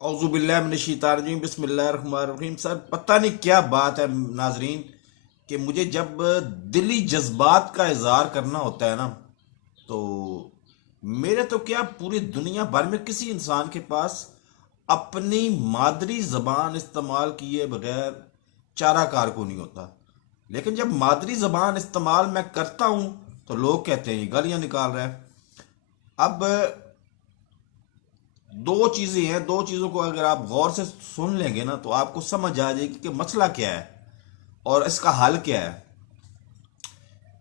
औज़ुबिल्लाहिमिनश्शैतानिर्रजीम बिस्मिल्लाहिर्रहमानिर्रहीम। सर पता नहीं क्या बात है नाजरीन कि मुझे जब दिली जज्बात का इजहार करना होता है ना, तो मेरे तो क्या पूरी दुनिया भर में किसी इंसान के पास अपनी मादरी जबान इस्तेमाल किए बगैर चारा कार को नहीं होता। लेकिन जब मादरी जबान इस्तेमाल मैं करता हूं तो लोग कहते हैं ये गालियां निकाल रहा है। अब दो चीजें हैं, दो चीजों को अगर आप गौर से सुन लेंगे ना तो आपको समझ आ जाएगी कि मसला क्या है और इसका हल क्या है।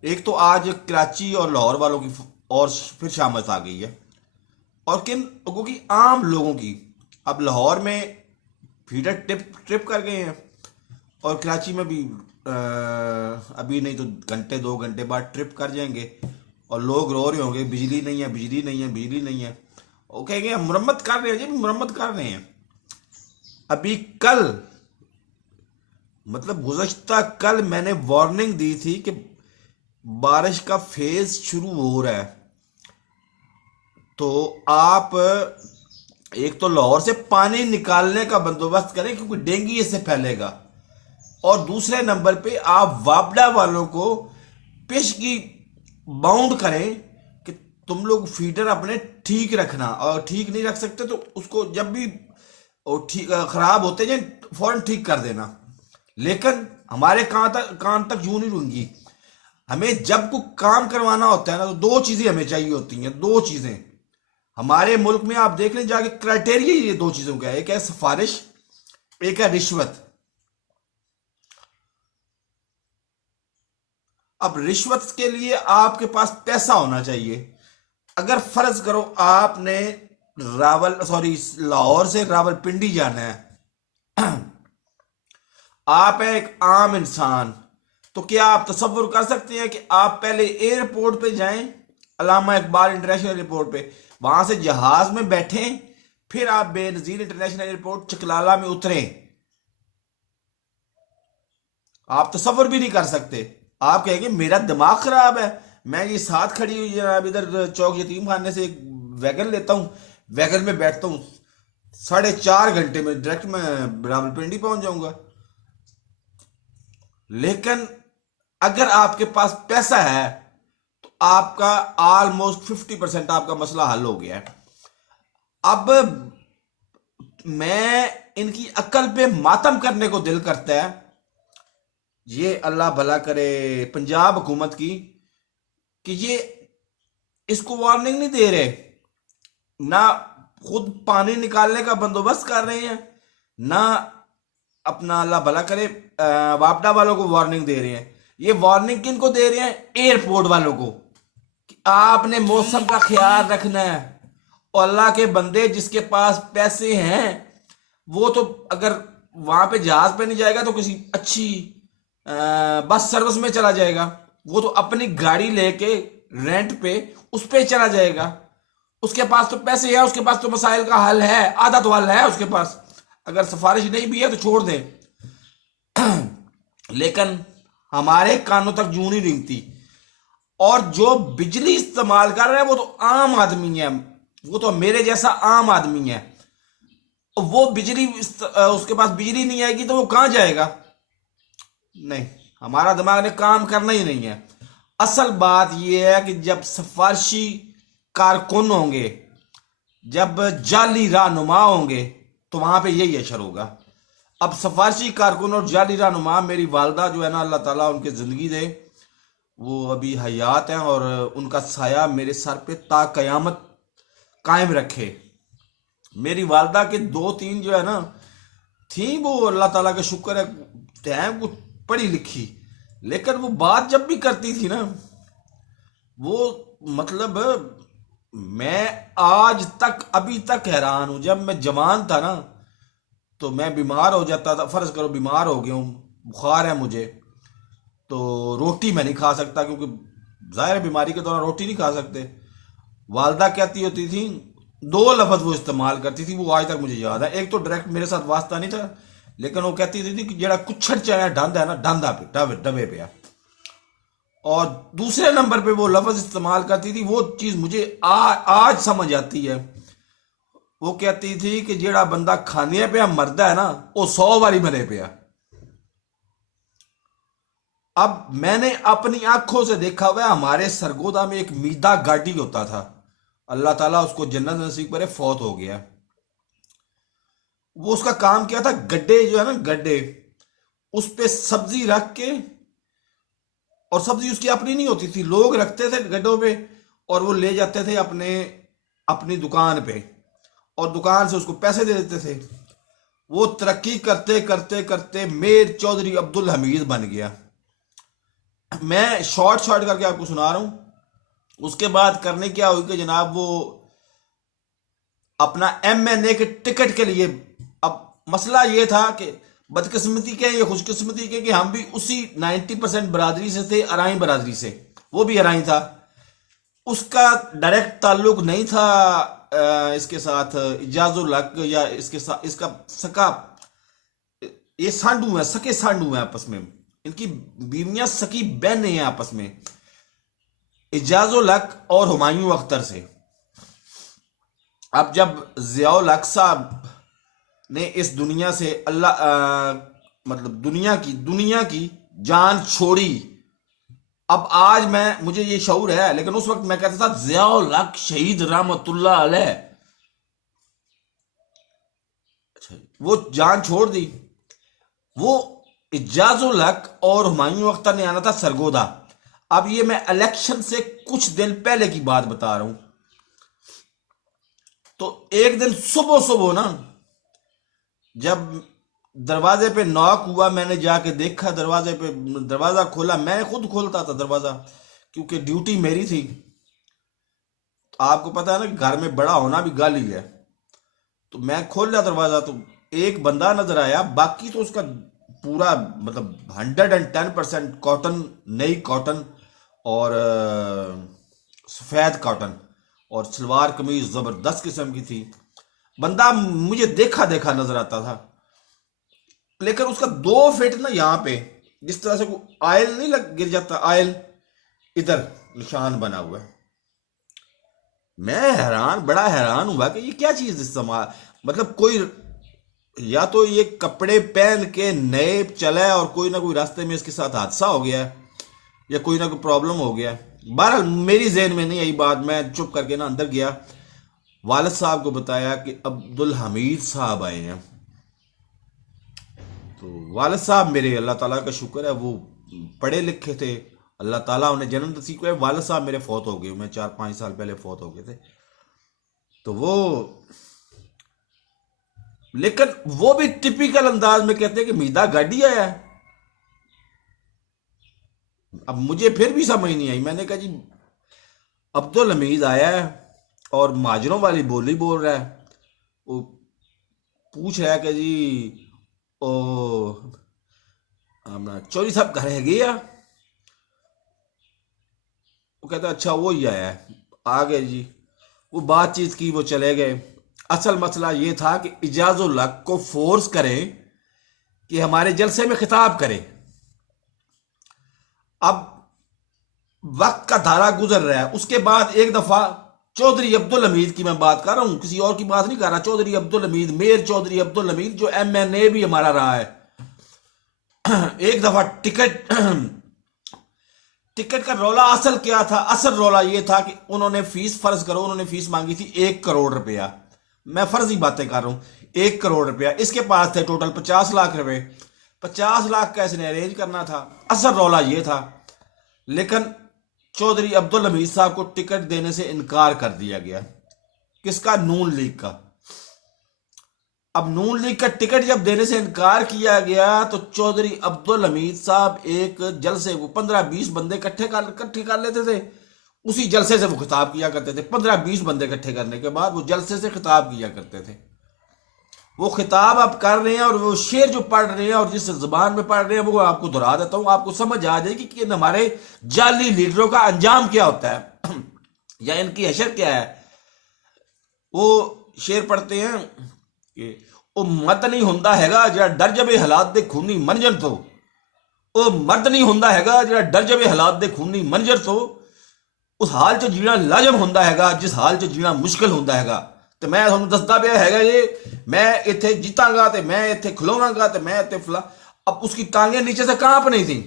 एक तो आज कराची और लाहौर वालों की और फिर शामत आ गई है, और किन लोगों की, आम लोगों की। अब लाहौर में फीडर ट्रिप ट्रिप कर गए हैं और कराची में भी अभी नहीं तो घंटे 2 घंटे बाद ट्रिप कर जाएंगे। और लोग रो रहे होंगे बिजली नहीं है, बिजली नहीं है, बिजली नहीं है। वो कहेंगे हम मुरम्मत कर रहे हैं जी, मुरम्मत कर रहे हैं। अभी कल, मतलब गुज़श्ता कल मैंने वार्निंग दी थी कि बारिश का फेज शुरू हो रहा है, तो आप एक तो लाहौर से पानी निकालने का बंदोबस्त करें क्योंकि डेंगू इससे फैलेगा, और दूसरे नंबर पे आप वापडा वालों को पेशगी बाउंड करें कि तुम लोग फीडर अपने ठीक रखना, और ठीक नहीं रख सकते तो उसको जब भी वो ठीक खराब होते जाए फौरन ठीक कर देना। लेकिन हमारे कान तक यूं नहीं रुंगी। हमें जब को काम करवाना होता है ना तो दो चीजें हमें चाहिए होती हैं, दो चीजें। हमारे मुल्क में आप देख लें जाके क्राइटेरिया ये दो चीजों का है, एक है सिफारिश, एक है रिश्वत। अब रिश्वत के लिए आपके पास पैसा होना चाहिए। अगर फर्ज करो आपने लाहौर से रावलपिंडी जाना है, आप है एक आम इंसान, तो क्या आप तसव्वुर कर सकते हैं कि आप पहले एयरपोर्ट पे जाएं, अल्लामा इकबाल इंटरनेशनल एयरपोर्ट पे, वहां से जहाज में बैठें, फिर आप बेनजीर इंटरनेशनल एयरपोर्ट चकलाला में उतरें? आप तसव्वुर भी नहीं कर सकते। आप कहेंगे मेरा दिमाग खराब है, मैं ये साथ खड़ी हुई जनाब इधर चौक यतीम खाने से एक वैगन लेता हूँ, वैगन में बैठता हूँ, 4.5 घंटे में डायरेक्ट मैं रावलपिंडी पहुंच जाऊंगा। लेकिन अगर आपके पास पैसा है तो आपका ऑलमोस्ट 50% आपका मसला हल हो गया है। अब मैं इनकी अक्ल पे मातम करने को दिल करता है। ये अल्लाह भला करे पंजाब हुकूमत की, कि ये इसको वार्निंग नहीं दे रहे, ना खुद पानी निकालने का बंदोबस्त कर रहे हैं, ना अपना अल्लाह भला करे वापडा वालों को वार्निंग दे रहे हैं। ये वार्निंग किन को दे रहे हैं? एयरपोर्ट वालों को, कि आपने मौसम का ख्याल रखना है। और अल्लाह के बंदे जिसके पास पैसे हैं वो तो अगर वहां पे जहाज पे नहीं जाएगा तो किसी अच्छी बस सर्विस में चला जाएगा। वो तो अपनी गाड़ी लेके रेंट पे उस पे चला जाएगा। उसके पास तो पैसे है, उसके पास तो मसाइल का हल है, आधा तो हल है उसके पास। अगर सिफारिश नहीं भी है तो छोड़ दे। लेकिन हमारे कानों तक जूं नहीं रेंगती। और जो बिजली इस्तेमाल कर रहा है वो तो आम आदमी है, वो तो मेरे जैसा आम आदमी है। वो बिजली उसके पास बिजली नहीं आएगी तो वो कहां जाएगा? नहीं, हमारा दिमाग ने काम करना ही नहीं है। असल बात यह है कि जब सिफारशी कारकुन होंगे, जब जाली रहनुमा होंगे, तो वहां पे यही असर होगा। अब सिफारशी कारकुन और जाली रहनुमा, मेरी वालदा जो है ना, अल्लाह ताला उनके जिंदगी दे, वो अभी हयात हैं और उनका साया मेरे सर पे ता कयामत कायम रखे। मेरी वालदा के 2-3 जो है ना थी, वो अल्लाह ताला का शुक्र है कुछ पढ़ी लिखी, लेकिन वो बात जब भी करती थी ना, वो मतलब मैं आज तक अभी तक हैरान हूं। जब मैं जवान था ना तो मैं बीमार हो जाता था, फर्ज करो बीमार हो गया हूं, बुखार है मुझे, तो रोटी मैं नहीं खा सकता क्योंकि जाहिर है बीमारी के दौरान रोटी नहीं खा सकते। वालदा कहती होती थी, दो लफ्ज वो इस्तेमाल करती थी, वो आज तक मुझे याद है। एक तो डायरेक्ट मेरे साथ वास्ता नहीं था, लेकिन वो कहती थी कि जेड़ा कुछड़ चाया ढंद है ना, ढंदा पे डबे पे। और दूसरे नंबर पे वो लफ्ज इस्तेमाल करती थी, वो चीज मुझे आज समझ आती है। वो कहती थी कि जेड़ा बंदा खाने पे मरदा है ना, वो 100 बारी मरे पे। अब मैंने अपनी आंखों से देखा हुआ है, हमारे सरगोदा में एक मीदा गाड़ी होता था, अल्लाह ताला उसको जन्नत नसीब करे, फौत हो गया। वो उसका काम क्या था, गड्ढे जो है ना, गड्ढे, उस पे सब्जी रख के, और सब्जी उसकी अपनी नहीं होती थी, लोग रखते थे गड्ढों पे, और वो ले जाते थे अपने अपनी दुकान पे, और दुकान से उसको पैसे दे देते थे। वो तरक्की करते करते करते मीर चौधरी अब्दुल हमीद बन गया। मैं शॉर्ट शॉर्ट करके आपको सुना रहा हूं। उसके बाद करने क्या हुई कि जनाब वो अपना MNA के टिकट के लिए, अब मसला ये था कि बदकिस्मती के या खुशकिस्मती के कि हम भी उसी 90% बरादरी से थे, अराई बरादरी से, वो भी अराई था। उसका डायरेक्ट ताल्लुक नहीं था इसके साथ, इजाजुल हक या इसके साथ, इसका सका, ये सांडू है, सके सांडू हैं आपस में, इनकी बीवियां सकी बहनें हैं आपस में, इजाजुल हक और हुमायूं अख्तर से। अब जब जियाउल हक साहब ने इस दुनिया से मतलब दुनिया की जान छोड़ी, अब आज मुझे ये शऊर है, लेकिन उस वक्त मैं कहता था जियाउल हक शहीद रहमतुल्लाह अलैह, वो जान छोड़ दी। वो इजाजुल हक और हुमायूं अख्तर ने आना था सरगोदा। अब ये मैं इलेक्शन से कुछ दिन पहले की बात बता रहा हूं। तो एक दिन सुबह सुबह ना, जब दरवाजे पे नॉक हुआ, मैंने जाके देखा, दरवाजे पे, दरवाजा खोला, मैं खुद खोलता था दरवाजा क्योंकि ड्यूटी मेरी थी। आपको पता है ना कि घर में बड़ा होना भी गाली है। तो मैं खोल लिया दरवाजा, तो एक बंदा नजर आया, बाकी तो उसका पूरा मतलब 110% कॉटन, नई कॉटन और सफेद कॉटन, और सलवार कमीज जबरदस्त किस्म की थी। बंदा मुझे देखा देखा नजर आता था, लेकिन उसका 2 फीट ना यहाँ पे, जिस तरह से कोई आयल नहीं लग गिर जाता, आयल इधर निशान बना हुआ है। मैं हैरान, बड़ा हैरान हुआ कि ये क्या चीज इस्तेमाल, मतलब कोई या तो ये कपड़े पहन के नए चला है और कोई ना कोई रास्ते में इसके साथ हादसा हो गया है, या कोई ना कोई प्रॉब्लम हो गया है। बहरहाल मेरी जहन में नहीं आई बात, मैं चुप करके ना अंदर गया, वालिद साहब को बताया कि अब्दुल हमीद साहब आए हैं। तो वालिद साहब मेरे, अल्लाह ताला का शुक्र है, वो पढ़े लिखे थे, अल्लाह ताला उन्हें जन्नत नसीब करे। वालिद साहब मेरे फौत हो गए, मैं 4-5 साल पहले फौत हो गए थे। तो वो, लेकिन वो भी टिपिकल अंदाज में कहते हैं कि मीदा गाड़ी आया है। अब मुझे फिर भी समझ नहीं आई। मैंने कहा जी अब्दुल हमीद आया है और माजरों वाली बोली बोल रहा है। वो पूछ रहा है कि जी ओ अपना चौधरी साहब घर है गया। वो कहता अच्छा वो ही आया है, आ गए जी। वो बातचीत की, वो चले गए। असल मसला ये था कि इजाजुल हक को फोर्स करें कि हमारे जलसे में खिताब करें। अब वक्त का धारा गुजर रहा है। उसके बाद एक दफा चौधरी अब्दुल हमीद की मैं बात कर रहा हूं, किसी और की बात नहीं कर रहा, चौधरी अब्दुल हमीद, मीर चौधरी अब्दुल हमीद, जो MNA भी हमारा रहा है। एक दफा टिकट का रौला असल क्या था, असल रौला ये था कि उन्होंने फीस, फर्ज करो उन्होंने फीस मांगी थी 1 करोड़ रुपया। मैं फर्जी बातें कर रहा हूं, 1 करोड़ रुपया इसके पास थे, टोटल 50 लाख रुपए। 50 लाख का इसने अरेंज करना था, असल रौला ये था। लेकिन चौधरी अब्दुल हमीद साहब को टिकट देने से इनकार कर दिया गया। किसका? नून लीग का। अब नून लीग का टिकट जब देने से इनकार किया गया तो चौधरी अब्दुल हमीद साहब एक जलसे को 15-20 बंदे इकट्ठे कर लेते थे। उसी जलसे से वो खिताब किया करते थे। 15-20 बंदे इकट्ठे करने के बाद वो जलसे से खिताब किया करते थे। वो खिताब आप कर रहे हैं और वो शेर जो पढ़ रहे हैं और जिस जबान में पढ़ रहे हैं वो आपको दोहरा देता हूं, आपको समझ आ जाएगी कि हमारे जाली लीडरों का अंजाम क्या होता है या इनकी हैसियत क्या है। वो शेर पढ़ते हैं कि ਉਹ ਮਰਦ ਨਹੀਂ ਹੁੰਦਾ ਹੈਗਾ ਜਿਹੜਾ ਡਰ ਜਾਵੇ ਹਾਲਾਤ ਦੇ ਖੂਨੀ ਮੰਜ਼ਰ ਤੋਂ। ਉਹ ਮਰਦ ਨਹੀਂ ਹੁੰਦਾ ਹੈਗਾ ਜਿਹੜਾ ਡਰ ਜਾਵੇ ਹਾਲਾਤ ਦੇ ਖੂਨੀ ਮੰਜ਼ਰ ਤੋਂ। ਉਸ ਹਾਲ 'ਚ ਜੀਣਾ ਲਾਜ਼ਮ ਹੁੰਦਾ ਹੈਗਾ ਜਿਸ ਹਾਲ 'ਚ ਜੀਣਾ ਮੁਸ਼ਕਿਲ ਹੁੰਦਾ ਹੈਗਾ। ਤੇ ਮੈਂ ਤੁਹਾਨੂੰ ਦੱਸਦਾ ਪਿਆ ਹੈਗਾ ਜੀ मैं इथे जीतांगा तो मैं इथे खिलोवांगा तो मैं इथे फला। अब उसकी टांगे नीचे से कांप नहीं थी,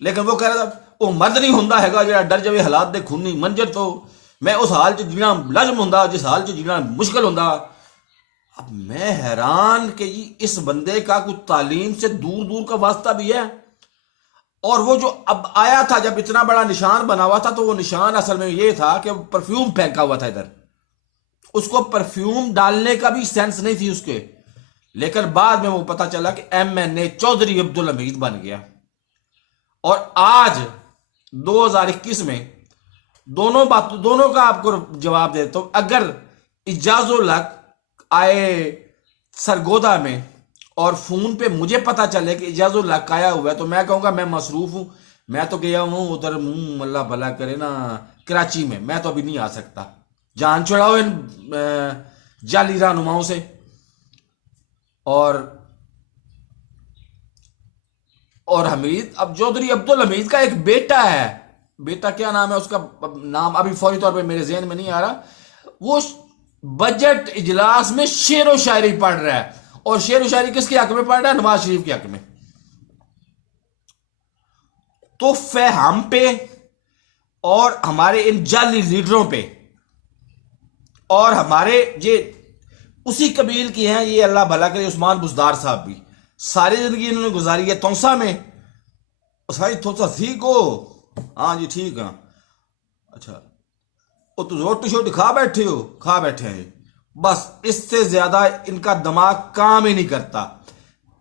लेकिन वो कह रहा था वो मर्द नहीं हुंदा हैगा जो डर जावे हालात दे खूनी मंजर तो। मैं उस हाल च जीना लाजम हुंदा जिस हाल च जीना मुश्किल हुंदा। अब मैं हैरान कि जी इस बंदे का कुछ तालीम से दूर दूर का वास्ता भी है। और वो जो अब आया था जब इतना बड़ा निशान बना हुआ था, तो वो निशान असल में ये था कि परफ्यूम फेंका हुआ था इधर, उसको परफ्यूम डालने का भी सेंस नहीं थी उसके। लेकिन बाद में वो पता चला कि MNA चौधरी अब्दुल हमीद बन गया। और आज 2021 में दोनों का आपको जवाब देता हूं। अगर इजाजुल हक आए सरगोदा में और फोन पे मुझे पता चले कि इजाजुल हक आया हुआ है, तो मैं कहूंगा मैं मसरूफ हूं, मैं तो गया हूं उधर अल्लाह भला करे ना कराची में, मैं तो अभी नहीं आ सकता। जान छुड़ाओ इन जाली रहनुमाओं से। और हमीद अब चौधरी अब्दुल हमीद का एक बेटा है, बेटा क्या नाम है उसका, नाम अभी फौरी तौर पे मेरे जहन में नहीं आ रहा। वो बजट इजलास में शेर व शायरी पढ़ रहा है, और शेर व शायरी किसके हक में पढ़ रहा है? नवाज शरीफ के हक में। तो हम पे और हमारे इन जाली लीडरों पे और हमारे ये उसी कबील की हैं, ये अल्लाह भला करे उस्मान बुजदार साहब भी सारी जिंदगी इन्होंने गुजारी है तौसा में। सारी तौसा ठीक हो? हाँ जी ठीक है। अच्छा वो तो रोटी शोटी खा बैठे हो? खा बैठे हैं। बस इससे ज्यादा इनका दिमाग काम ही नहीं करता।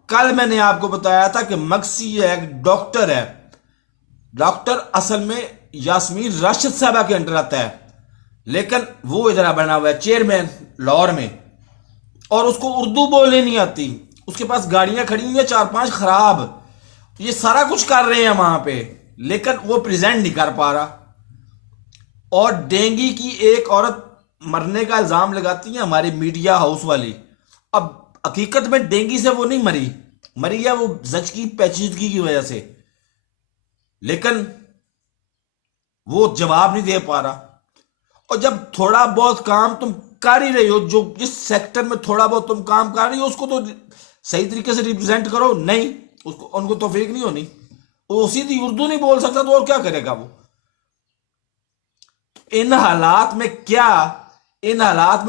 कल मैंने आपको बताया था कि मक्सी एक डॉक्टर है, डॉक्टर असल में यास्मीन राशिद साहबा के अंडर आता है, लेकिन वो इधर बना हुआ है चेयरमैन लाहौर में, और उसको उर्दू बोलने नहीं आती। उसके पास गाड़ियां खड़ी हुई हैं 4-5 खराब, ये सारा कुछ कर रहे हैं वहां पे, लेकिन वो प्रेजेंट नहीं कर पा रहा। और डेंगू की एक औरत मरने का इल्जाम लगाती है हमारी मीडिया हाउस वाली। अब हकीकत में डेंगू से वो नहीं मरी है वो जचकी पेचीदगी की वजह से, लेकिन वो जवाब नहीं दे पा रहा। और जब थोड़ा बहुत काम तुम कर ही रही हो, जो जिस सेक्टर में थोड़ा बहुत तुम काम कर रही हो उसको तो सही तरीके से रिप्रेजेंट करो। नहीं, उसको उनको तौफीक नहीं होनी, वो सीधी उर्दू नहीं बोल सकता, तो और क्या करेगा वो? इन हालात में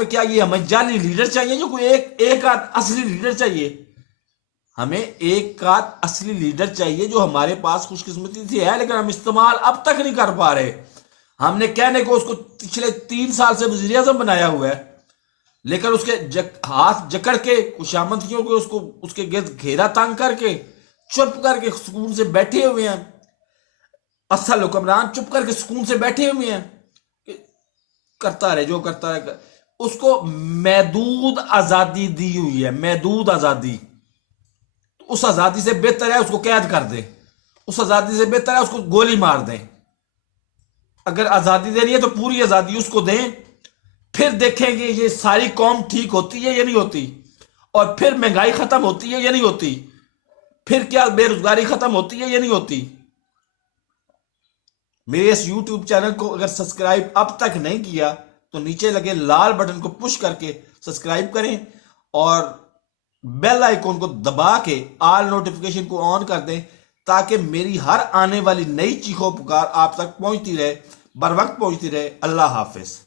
क्या ये हमें जाली लीडर चाहिए? जो कोई एक आध असली लीडर चाहिए। हमें एक आध असली लीडर चाहिए जो हमारे पास खुशकिस्मती थी है, लेकिन हम इस्तेमाल अब तक नहीं कर पा रहे। हमने कहने को उसको पिछले 3 साल से वज़ीर आज़म बनाया हुआ है, लेकिन उसके हाथ जकड़ के खुशामंदियों को उसको उसके गिर्द घेरा तंग करके चुप करके सुकून से बैठे हुए हैं। असल हुक्मरान चुप करके सुकून से बैठे हुए हैं, करता रहे जो करता रहे। उसको महदूद आजादी दी हुई है, महदूद आजादी। उस आजादी से बेहतर है उसको कैद कर दे, उस आजादी से बेहतर है उसको गोली मार दें। अगर आजादी देनी है तो पूरी आजादी उसको दें, फिर देखेंगे ये सारी कौम ठीक होती है या नहीं होती, और फिर महंगाई खत्म होती है या नहीं होती, फिर क्या बेरोजगारी खत्म होती है या नहीं होती। मेरे इस YouTube चैनल को अगर सब्सक्राइब अब तक नहीं किया तो नीचे लगे लाल बटन को पुश करके सब्सक्राइब करें, और बेल आइकॉन को दबा के ऑल नोटिफिकेशन को ऑन कर दें, ताकि मेरी हर आने वाली नई चीखों पुकार आप तक पहुंचती रहे, बर वक्त पहुंचती रहे। अल्लाह हाफिज।